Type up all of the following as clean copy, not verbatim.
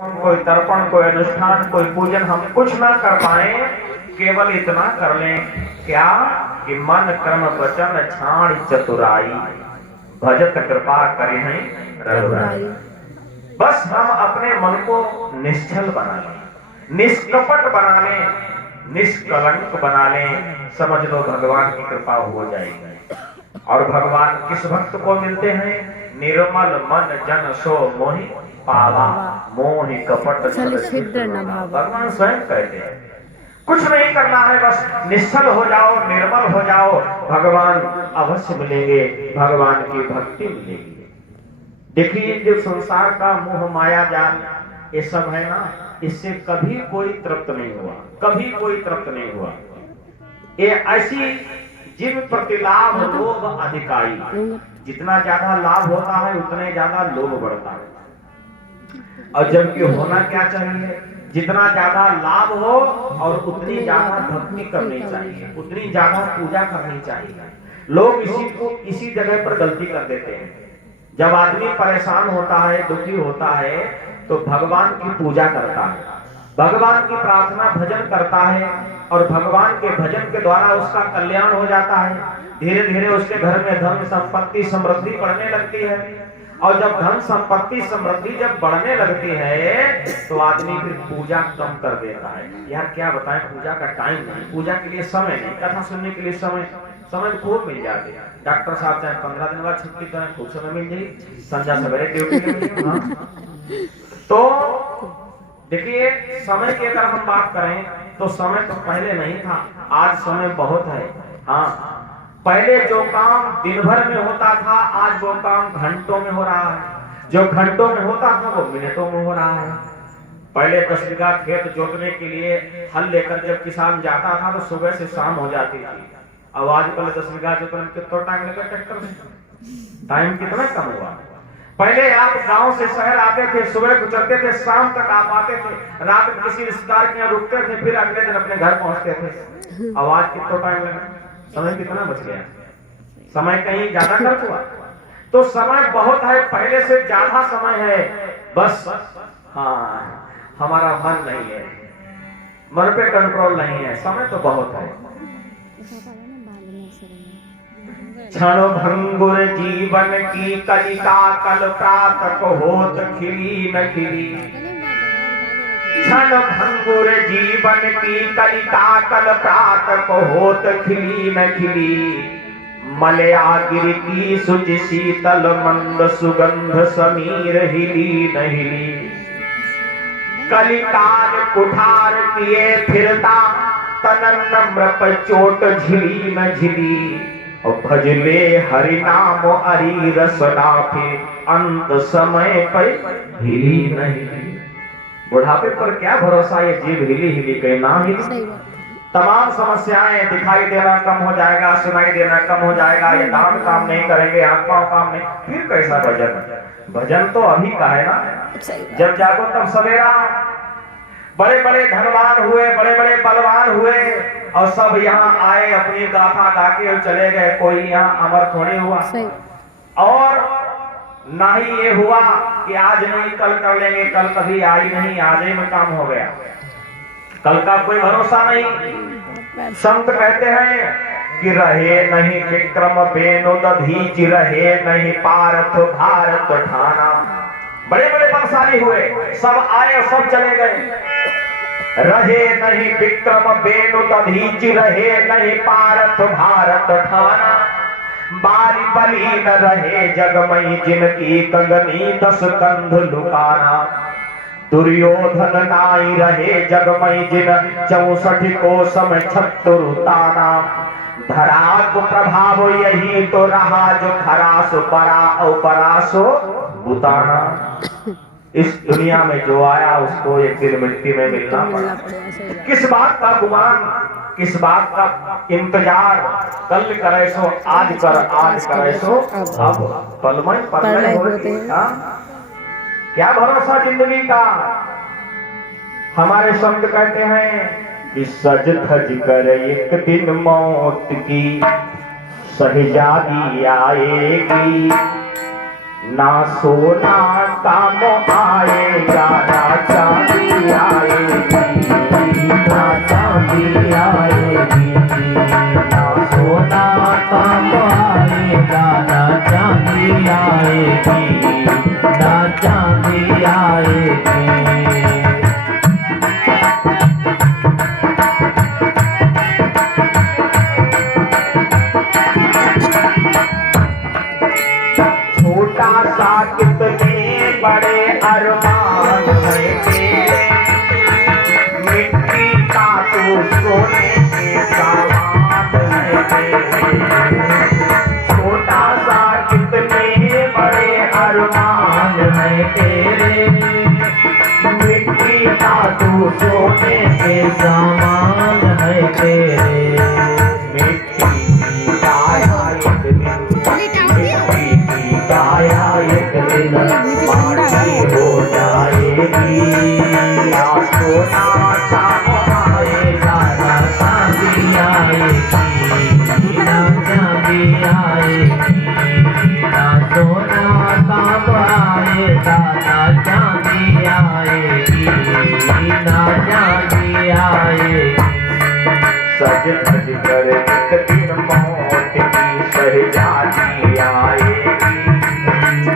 कोई तर्पण, कोई अनुष्ठान, कोई पूजन हम कुछ ना कर पाए, केवल इतना कर लें क्या कि मन कर्म वचन छाण चतुराई भजत कृपा करे हैं रघुराई। बस हम अपने मन को निश्चल बना लें, निष्कपट बना लें, निष्कलंक बना लें, समझ लो भगवान की कृपा हो जाएगी। और भगवान किस भक्त को मिलते हैं? निर्मल मन जन सो मोहि पावा मोहि कपट भगवान स्वयं कहते हैं कुछ नहीं करना है, बस निश्चल हो जाओ, निर्मल हो जाओ, भगवान अवश्य मिलेंगे, भगवान की भक्ति मिलेगी। देखिए जो संसार का मोह माया जाल ये सब है ना, इससे कभी कोई तृप्त नहीं हुआ, कभी कोई तृप्त नहीं हुआ। ये ऐसी जीव प्रति लाभ लोभ अधिकारी, जितना ज्यादा लाभ होता है उतने ज्यादा लोभ बढ़ता है। और जबकि होना क्या चाहिए, जितना ज्यादा लाभ हो और उतनी ज्यादा भक्ति करनी चाहिए, उतनी ज्यादा पूजा करनी चाहिए। लोग इसी जगह पर गलती कर देते हैं। जब आदमी परेशान होता है, दुखी होता है, तो भगवान की पूजा करता है, भगवान की प्रार्थना भजन करता है, और भगवान के भजन के द्वारा उसका कल्याण हो जाता है। धीरे धीरे उसके घर में धन संपत्ति समृद्धि बढ़ने लगती है। और जब धन संपत्ति समृद्धि जब बढ़ने लगती है तो आदमी फिर पूजा कम कर देता है। यार क्या बताएं, पूजा का टाइम नहीं, पूजा के लिए समय नहीं, कथा सुनने के लिए समय खूब मिल जाते हैं। डॉक्टर साहब चाहे 15 दिन बाद छुट्टी करें, खूब समय मिल जाए, संध्या सवेरे ड्यूटी। तो देखिए समय की अगर हम बात करें तो समय तो पहले नहीं था, आज समय बहुत है। हाँ, पहले जो काम दिन भर में होता था, आज वो काम घंटों में हो रहा है। जो घंटों में होता था वो मिनटों में हो रहा है। पहले 10 बीघा खेत जोतने के लिए हल लेकर जब किसान जाता था तो सुबह से शाम हो जाती थी। अब आजकल 10 बीघा जोतने में कितना टाइम लगा ट्रैक्टर में, टाइम कितना कम हुआ। पहले आप गांव से शहर आते थे, सुबह गुजरते थे, शाम तक आप आते थे, रात में किसी रिश्तेदार के यहाँ रुकते थे, फिर अगले दिन अपने घर पहुंचते थे। अब आज कितना टाइम लगा, समय कितना बच गया, समय कहीं ज्यादा खर्च हुआ। तो समय बहुत है, पहले से ज्यादा समय है, बस हाँ हमारा मन नहीं है, मन पे कंट्रोल नहीं है। समय तो बहुत है। क्षण भंगुर जीवन की कलिका कल प्रातः होत खिली न खिली। क्षण भंगुर जीवन की कलिका कल प्रातः होत खिली न खिली। मलया गिर की सुच शीतल मंद सुगंध समीर हिली न हिली। कलिकाल कुठार किए फिरता तन नम्र चोट झिली न झिली। भजले हरि नाम अरि रसना फिर अंत समय पर हिली नहीं। बुढ़ापे पर क्या भरोसा, ये जीव हिली हिली कहीं ना हिली। तमाम समस्याएं, दिखाई देना कम हो जाएगा, सुनाई देना कम हो जाएगा, ये दांत काम नहीं करेंगे, आंख पांव काम नहीं, फिर कैसा भजन। भजन तो अभी का है ना, जब जागो तब सवेरा। बड़े बड़े धनवान हुए, बड़े बड़े बलवान हुए, और सब यहाँ आए, अपनी गाथा गा के चले गए, कोई यहाँ अमर थोड़ी हुआ। और ना ही ये हुआ कि आज नहीं कल कर लेंगे, कल कभी आई नहीं, आज ही में काम हो गया, कल का कोई भरोसा नहीं। संत कहते हैं कि रहे नहीं विक्रम बेनो दधीच, रहे नहीं पारथ भारत ठाना। बड़े बड़े बलशाली हुए, सब आए और सब चले गए। रहे नहीं विक्रम बेनु दधीच, रहे नहीं पारथ भारत ठाना। बारी बली न रहे जगमई जिनकी कंगनी 10 कंध लुकाना। दुर्योधन नाई रहे जगमई जिन 64 कोसम छत्तुरुताना। धरा को प्रभाव यही तो रहा जो खरास परा और परासो बुताना। इस दुनिया में जो आया उसको एक दिन मिट्टी में मिलना पड़ा। किस बात का गुमान, किस बात का इंतजार, कल करे सो आज कर, आज करे सो अब पलमय पलमय होती। क्या भरोसा जिंदगी का। हमारे संत कहते हैं कि सज धज कर एक दिन मौत की सहजादी आएगी। ना सोना काम आएगा ना चांदी आएगी, ना चांदी आएगी, ना सोना काम आएगा, ना चांदी आएगी, ना चांदी आएगी। छोटा सा कितने बड़े अरमान है तेरे, मिट्टी का तू सोने के सामान है तेरे। छोटा सा कितने बड़े अरमान है तेरे, मिट्टी का तू सोने के सामान है तेरे। मिट्टी काया एक दिन, काया एक दिन माटी हो जाएगी, ना सोना काम आएगा ना चांदी आएगी, ना चांदी आएगी, ना सोना काम आएगा, ना चांदी आएगी, ना चांदी आएगी। सज धज कर एक दिन मौत की शहजादी आएगी,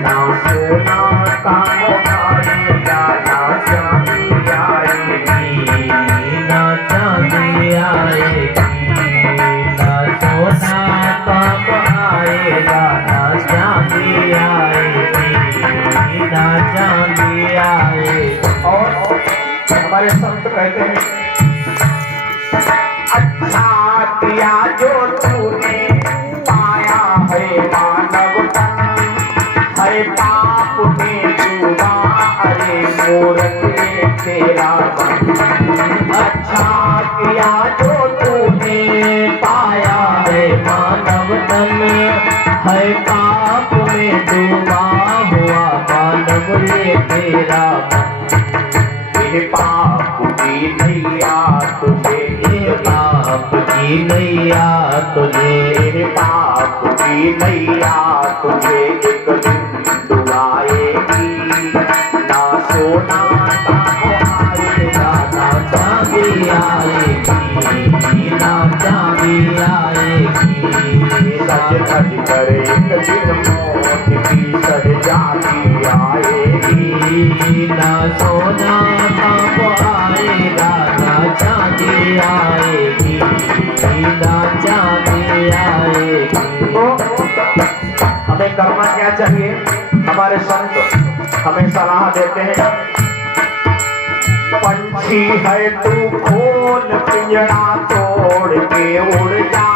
ना सोना काम आएगा ना चांदी आएगी, ना चांदी आएगी, ना सोना काम आएगा, ना चांदी आएगी, ना चांदी आएगी। और हमारे संत कहते हैं, अच्छा किया जो तूने पाया है मानव तन, हरे पाप में डूबा अरे मूर्ख तेरा मन। अच्छा किया जो तूने पाया है मानव तन, है पाप में डूबा हुआ मानव ये तेरा मन। ये पाप की नैया तुझे, ये पाप की नैया तुझे, ये पाप की नैया तुझे एक दिन डुबाएगी, ना सोना काम आएगा ना चांदी आएगी, ना चांदी आएगी। सज धज कर एक दिन मौत की शहजादी आएगी, ना सोना काम आएगा, ना चांदी आएगी, ना चांदी आएगी। तो हमें करना क्या चाहिए? हमारे संत हमें सलाह देते हैं, पंछी है तू खोल पिंजरा तोड़ के उड़ जा,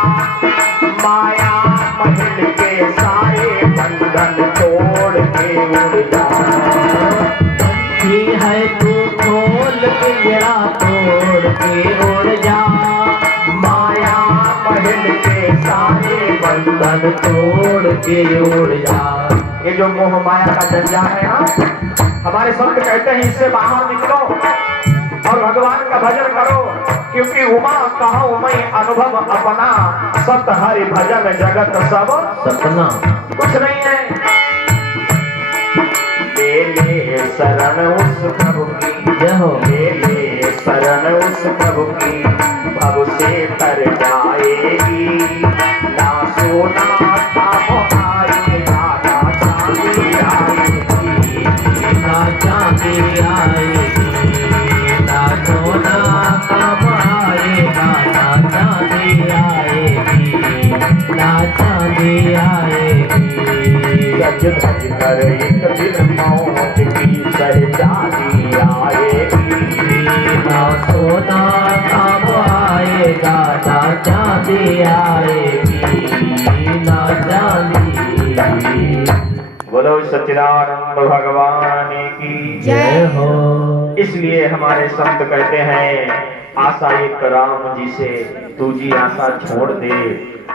माया महल के सारे बंधन तोड़ के उड़ जा। पंछी है तू खोल पिंजरा तोड़ के उड़ जा, माया महल के सारे बंधन तोड़ के उड़ जा। ये जो मोह माया का जंजाल है ना, हमारे संत कहते हैं इससे बाहर निकलो और भगवान का भजन करो, क्योंकि उमा कहूँ मैं अनुभव अपना, सत हरि भजन जगत सब सपना। कुछ नहीं है। ले ले शरण उस प्रभु की, जय हो। ले ले शरण उस प्रभु की, भव से तर जाएगी, ना सोना काम आएगा ना चांदी आएगी, ना चांदी आएगी, ना सोना काम आएगा, ना चांदी आएगी, ना चांदी आएगी। सज धज कर एक दिन मौत की शहजादी आएगी, ना सोना काम आएगा, ना चांदी आएगी, ना चांदी। बोलो सच्चिदानंद भगवान की जय हो। इसलिए हमारे संत कहते हैं, आशा एक राम जी से दूजी आशा छोड़ दे,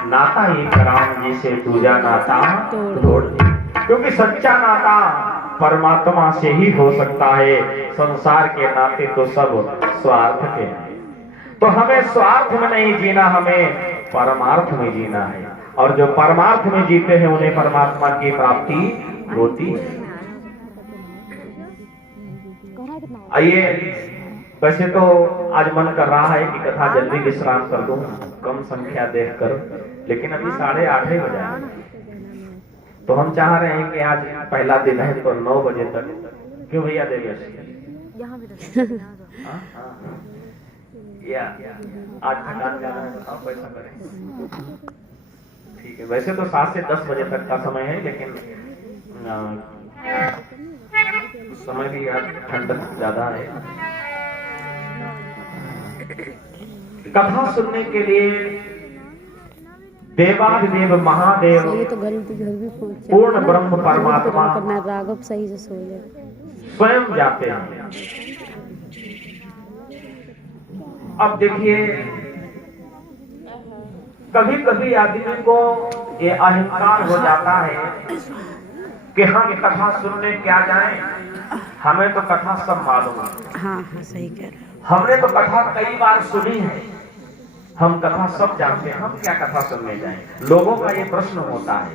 नाता एक राम जी से दूजा नाता तोड़ दे। क्योंकि सच्चा नाता परमात्मा से ही हो सकता है, संसार के नाते तो सब स्वार्थ के हैं। तो हमें स्वार्थ में नहीं जीना, हमें परमार्थ में जीना है। और जो परमार्थ में जीते हैं उन्हें परमात्मा की प्राप्ति होती है। आइए, वैसे तो आज मन कर रहा है कि कथा जल्दी विश्राम कर दूं, कम संख्या देखकर, लेकिन अभी 8:30 बजा है। तो हम चाह रहे हैं कि आज पहला दिन है तो 9 बजे तक, क्यों भैया देवेश? या आज थकान ज्यादा है, बताओ कैसा करें? ठीक है, वैसे तो 7 से 10 बजे तक का समय है, लेकिन समय भी आज ठंडक ज्यादा है। कथा सुनने के लिए देवाधिदेव महादेव तो घर भी पहुंचे, पूर्ण ब्रह्म परमात्मा करना राघव सही से सो जाए, स्वयं जाते हैं। अब देखिए, कभी कभी आदमी को ये अहंकार हो जाता है कि हम कथा सुनने क्या जाएं, हमें तो कथा सब मालूम है। हाँ सही कह रहे हैं। हमने तो कथा कई बार सुनी है, हम कथा सब जानते हैं, हम क्या कथा सुनने जाएं? लोगों का ये प्रश्न होता है।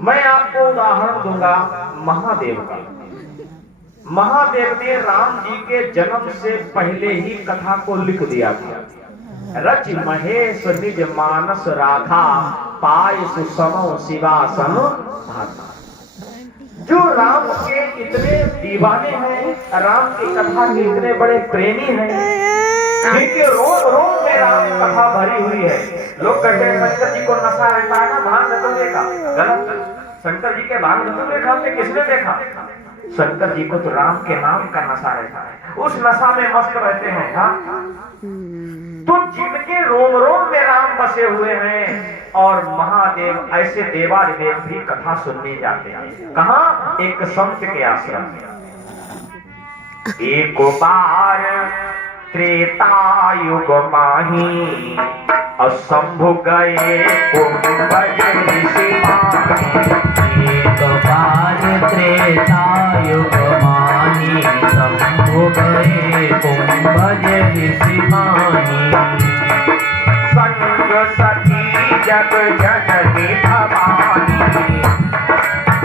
मैं आपको उदाहरण दूंगा महादेव का। महादेव ने राम जी के जन्म से पहले ही कथा को लिख दिया था। रच महेश निज मानस राखा, पाय सुसमो शिवासन भाता। जो राम के इतने दीवाने हैं, राम की कथा के इतने बड़े प्रेमी हैं, जिनके रोम रोम में राम कथा भरी हुई है। लोग कहते हैं शंकर जी को नशा रहता है ना, भांग तो देखा, गलत। शंकर जी के भांग तो देखा, हमने किसने देखा? शंकर जी को तो राम के नाम का नशा रहता है, उस नशा में मस्त रहते हैं। हाँ, तो जिनके रोम रोम में राम बसे हुए हैं, और महादेव ऐसे देवाधिदेव भी कथा सुनने जाते हैं। कहाँ? एक संत के आश्रम में। एक बार त्रेता युग माही, असंभु गए कुंभज ऋषि माही। एक बार त्रेता युग माही, शंभु गए कुंभज ऋषि माही। संग सती जग जननी भवानी,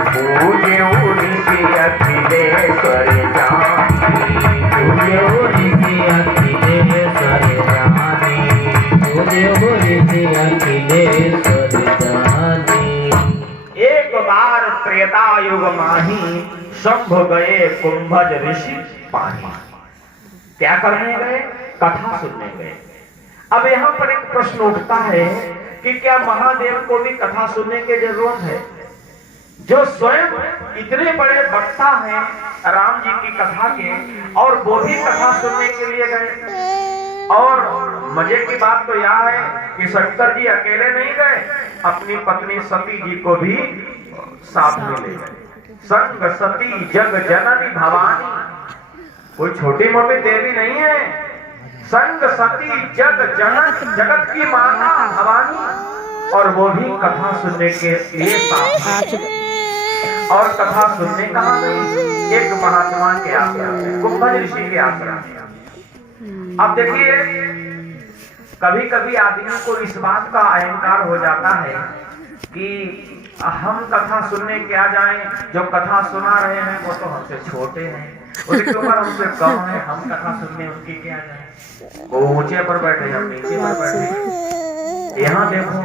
पूज्य ऋषि अखिलेश्वर जानी। पूज्य ऋषि अखिलेश्वर जानी, पूज्य ऋषि अखिलेश्वर जानी। एक बार त्रेता युग माही, शंभु गए कुंभज ऋषि पानी। क्या करने गए? कथा सुनने गए। अब यहाँ पर एक प्रश्न उठता है कि क्या महादेव को भी कथा सुनने की जरूरत है? जो स्वयं इतने बड़े वक्ता हैं राम जी की कथा के, और वो भी कथा सुनने के लिए गए। और मजे की बात तो यह है कि शंकर जी अकेले नहीं गए, अपनी पत्नी सती जी को भी साथ में ले गए। संग सती जग जननी भवानी, कोई छोटी मोटी देवी नहीं है। संग सती जग जननी, जगत की माता भवानी, और वो भी कथा सुनने के लिए साथ। और कथा सुनने कहाँ गई? एक महात्मा के आश्रम, कुंभज ऋषि के आश्रम। अब देखिए, कभी कभी आदमी को इस बात का अहंकार हो जाता है कि हम कथा सुनने क्या जाएं, जो कथा सुना रहे हैं वो तो हमसे छोटे हैं, उनकी उम्र हमसे कम है, हम कथा सुनने उनकी क्या जाएं? वो ऊंचे पर बैठे, हम नीचे पर बैठे। यहाँ देखो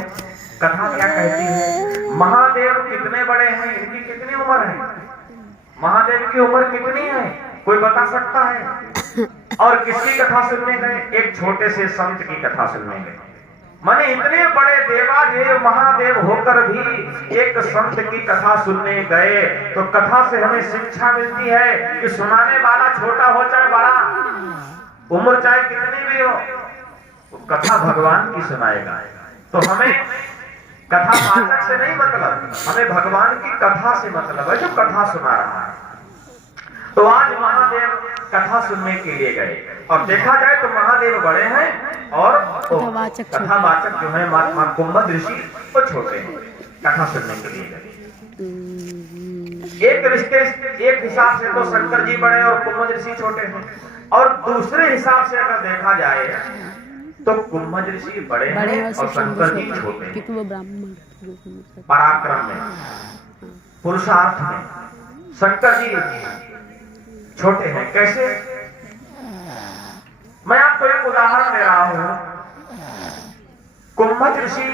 कथा क्या कहती है। महादेव कितने बड़े हैं, इनकी कितनी उम्र है? महादेव की उम्र कितनी है, कोई बता सकता है? और किसकी कथा सुनने गए? एक छोटे से संत की कथा सुनने गए। माने इतने बड़े देवादेव महादेव होकर भी एक संत की कथा सुनने गए। तो कथा से हमें शिक्षा मिलती है कि सुनाने वाला छोटा हो चाहे बड़ा, उम्र चाहे कितनी भी हो, वो कथा भगवान की सुनाएगा। तो हमें कथा वाचक से नहीं मतलब, हमें भगवान की कथा से मतलब है जो कथा सुना रहा है। तो आज महादेव कथा सुनने के लिए गए, और देखा जाए तो महादेव बड़े हैं और कथावाचक जो है महात्मा कुंभज ऋषि वो छोटे हैं। कथा सुनने के लिए गए। एक रिश्ते, एक हिसाब से तो शंकर जी बड़े और कुंभज ऋषि छोटे हैं, और दूसरे हिसाब से अगर देखा जाए तो कुंभज ऋषि बड़े हैं और शंकर जी छोटे हैं। पराक्रम में पुरुषार्थ में शंकर जी छोटे हैं। कैसे? मैं आपको एक उदाहरण दे रहा हूं। कुंभज ऋषि,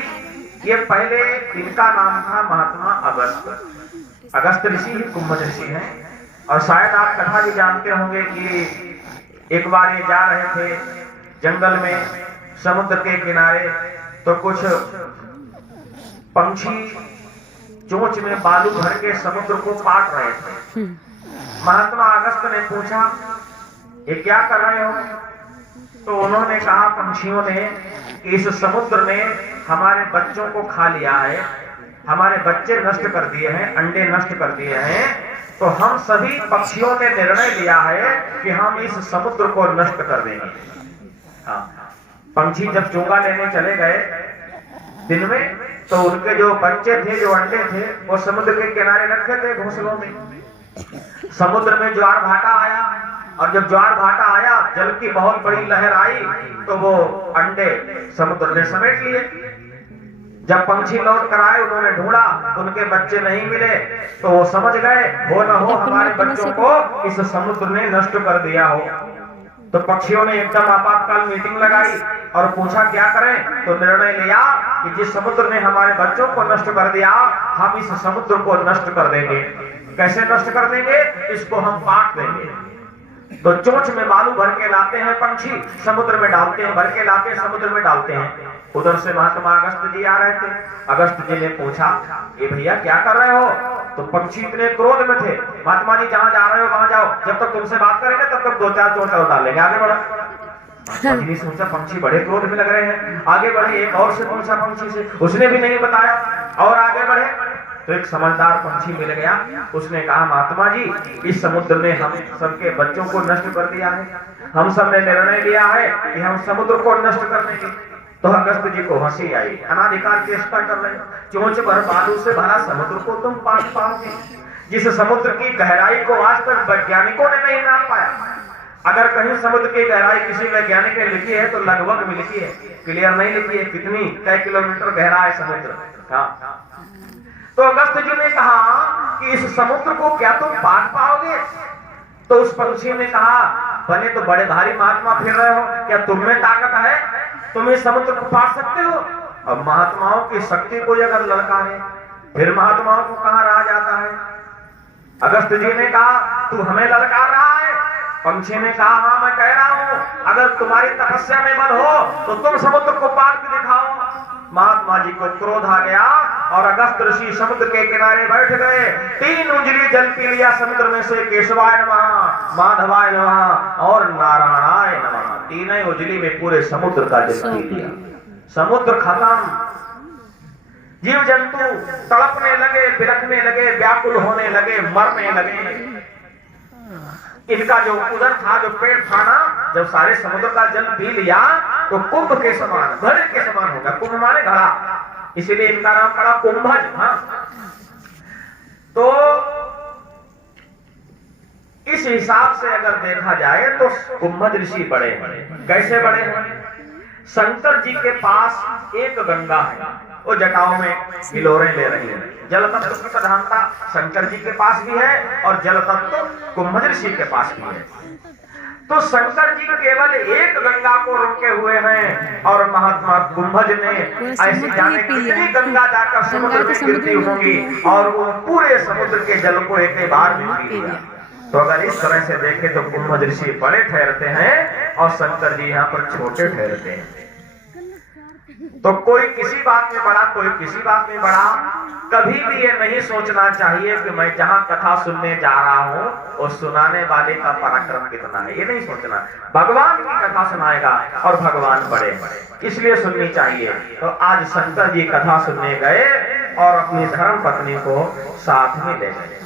ये पहले इनका नाम था महात्मा अगस्त। अगस्त ऋषि ही कुंभज ऋषि हैं। और शायद आप कथा भी जानते होंगे कि एक बार ये जा रहे थे जंगल में समुद्र के किनारे, तो कुछ पंछी चोंच में बालू भर के समुद्र को काट रहे थे। महात्मा अगस्त ने पूछा, ये क्या कर रहे हो? तो उन्होंने कहा, पंछियों ने इस समुद्र ने हमारे बच्चों को खा लिया है, हमारे बच्चे नष्ट कर दिए हैं, अंडे नष्ट कर दिए हैं, तो हम सभी पक्षियों ने निर्णय लिया है कि हम इस समुद्र को नष्ट कर देंगे। हाँ, पंछी जब चोंगा लेने चले गए दिन में, तो उनके जो बच्चे थे, जो अंडे थे, वो समुद्र के किनारे रखे थे घोंसलों में। समुद्र में ज्वार भाटा आया, और जब ज्वार भाटा आया, जल की बहुत बड़ी लहर आई, तो वो अंडे समुद्र ने समेट लिए। जब पंछी लौट कर आए, उन्होंने ढूंढा, उनके बच्चे नहीं मिले, तो वो समझ गए हो न हो हमारे बच्चों को इस समुद्र ने नष्ट कर दिया हो। तो पक्षियों ने एकदम आपातकाल मीटिंग लगाई और पूछा क्या करें। तो निर्णय लिया कि जिस समुद्र ने हमारे बच्चों को नष्ट कर दिया, हम इस समुद्र को नष्ट कर देंगे। कैसे नष्ट कर देंगे? इसको हम काट देंगे। तो चोंच में बालू भर के लाते हैं पंछी, समुद्र में डालते हैं, भर के लाते हैं, समुद्र में डालते हैं। उधर से महात्मा अगस्त जी आ रहे थे। अगस्त जी ने पूछा, ये भैया क्या कर रहे हो? तो पंछी इतने क्रोध में थे, महात्मा जी जहां जा रहे हो वहां जाओ, जब तक तुमसे बात करेंगे तब तक 2-4 चोंच और डालेंगे, आगे बढ़ो। महात्मा जी ने सोचा पंछी बड़े क्रोध में लग रहे हैं, आगे बढ़े। एक और से पूछा पंछी से, उसने भी नहीं बताया, और आगे बढ़े तो एक समझदार पंछी मिल गया। उसने कहा, महात्मा जी इस समुद्र ने हम सबके बच्चों को नष्ट कर दिया है, हम सब ने निर्णय लिया है कि हम समुद्र को नष्ट कर देंगे। तो अगस्त जी को हंसी आई, अनाधिकार चेष्टा कर रहे, चोंच भर बालू से भरा समुद्र को तुम पाट पाओगे, जिस समुद्र की गहराई को आज तक वैज्ञानिकों ने नहीं नाप पाया। अगर कहीं समुद्र की गहराई किसी वैज्ञानिक ने लिखी है तो लगभग में लिखी है, क्लियर नहीं लिखी है कितनी कई किलोमीटर गहरा है समुद्र। हाँ। तो अगस्त जी ने कहा कि इस समुद्र को क्या तुम पाट पाओगे? तो उस पंछी ने कहा, बने तो बड़े भारी महात्मा फिर रहे हो, क्या तुम में ताकत है? तुम इस समुद्र को पाट सकते हो? अब महात्माओं की शक्ति को अगर ललकारे, फिर महात्माओं को कहां रहा जाता है। अगस्त जी ने कहा, तू हमें ललकार रहा है? पंछी ने कहा, हाँ मैं कह रहा हूं, अगर तुम्हारी तपस्या में बल हो तो तुम समुद्र को पाट के दिखाओ। महात्मा जी को क्रोध आ गया और अगस्त ऋषि समुद्र के किनारे बैठ गए। 3 उंगली जल पी लिया समुद्र में से, केशवाय नमः, माधवाय नमः और नारायणाय नमः। 3 उंगली में पूरे समुद्र का जल पी लिया। समुद्र खत्म। जीव जंतु तड़पने लगे, बिलखने लगे, व्याकुल होने लगे, मरने लगे। इनका जो उदर था, जो पेट था ना, जब सारे समुद्र का जल पी लिया तो कुंभ के समान, घड़े के समान होगा। कुंभ माने घड़ा, इसीलिए इनका नाम पड़ा कुंभज। हाँ, तो इस हिसाब से अगर देखा जाए तो कुंभज ऋषि बड़े हैं। कैसे बड़े हैं? शंकर जी के पास एक गंगा है, वो जटाओं में हिलोरें ले रही है। जल तत्व की प्रधानता शंकर जी के पास भी है और जल तत्व कुंभज ऋषि के पास भी है। तो शंकर जी केवल एक गंगा को रोके हुए हैं और महात्मा कुंभज ने ऐसी जाने कितनी गंगा जाकर समुद्र में गिरती होंगी और वो पूरे समुद्र के जल को एक बार में पी लिया। तो अगर इस तरह से देखें तो कुंभज ऋषि बड़े ठहरते हैं और शंकर जी यहाँ पर छोटे ठहरते हैं। तो कोई किसी बात में बड़ा, कोई किसी बात में बड़ा। कभी भी ये नहीं सोचना चाहिए कि मैं जहां कथा सुनने जा रहा हूं वो सुनाने वाले का पराक्रम कितना है, ये नहीं सोचना। भगवान की कथा सुनाएगा और भगवान बड़े, इसलिए सुननी चाहिए। तो आज शंकर जी कथा सुनने गए और अपनी धर्म पत्नी को साथ में ले गए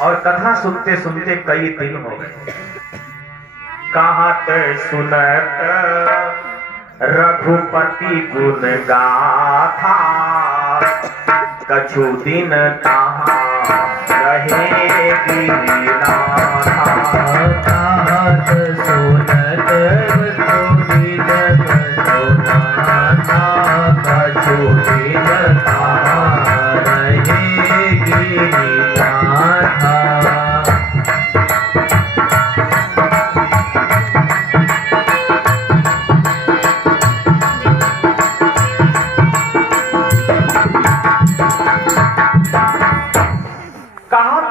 और कथा सुनते सुनते कई दिन हो गए। कहत सुनत रघुपति गुण गाथा, कछु दिन कहाँ रहे गिरिनाथा। कहत सुनत रघुपति गुण गाथा, कछु दिन कहाँ रहे गिरिनाथा।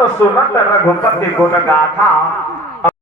सुनत रघुपति गुण गाथा